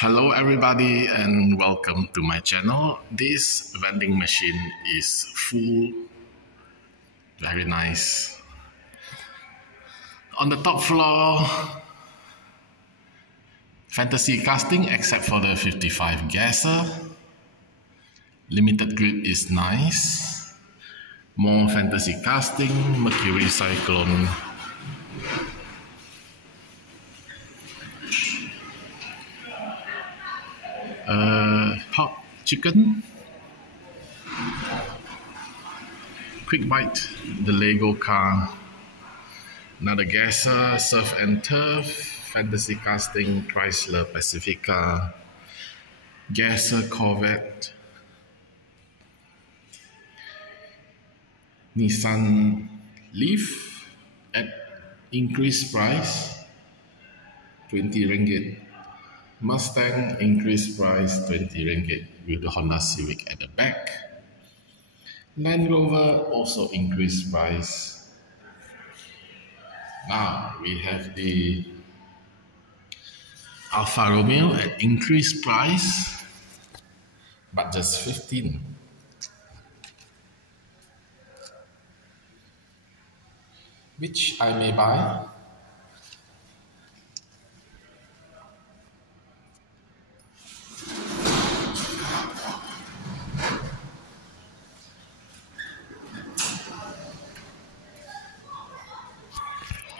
Hello everybody and welcome to my channel. This vending machine is full, very nice. On the top floor, fantasy casting except for the 55 gasser. Limited grid is nice. More fantasy casting, Mercury Cyclone. Hot chicken, quick bite, the Lego car, another gasser, surf and turf, fantasy casting, Chrysler Pacifica, gasser Corvette, Nissan Leaf at increased price, 20 ringgit. Mustang increased price 20 ringgit with the Honda Civic at the back. Land Rover also increased price. Now we have the Alfa Romeo at increased price, but just 15. Which I may buy.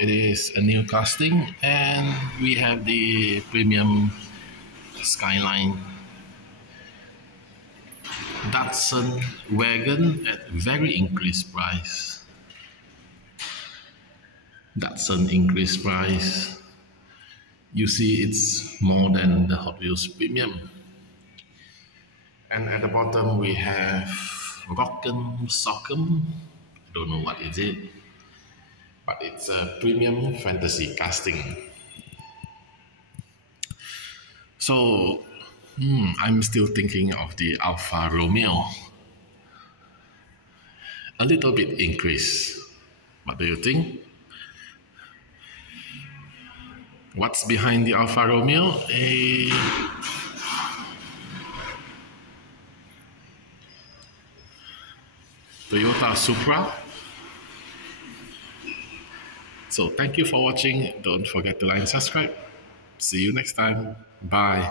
It is a new casting, and we have the premium Skyline Datsun wagon at very increased price. Datsun increased price. You see, it's more than the Hot Wheels premium. And at the bottom we have Rock'em Sock'em. I don't know what is it, but it's a premium fantasy casting. So I'm still thinking of the Alfa Romeo. A little bit increase. What do you think? What's behind the Alfa Romeo? A Toyota Supra. So thank you for watching. Don't forget to like and subscribe. See you next time. Bye.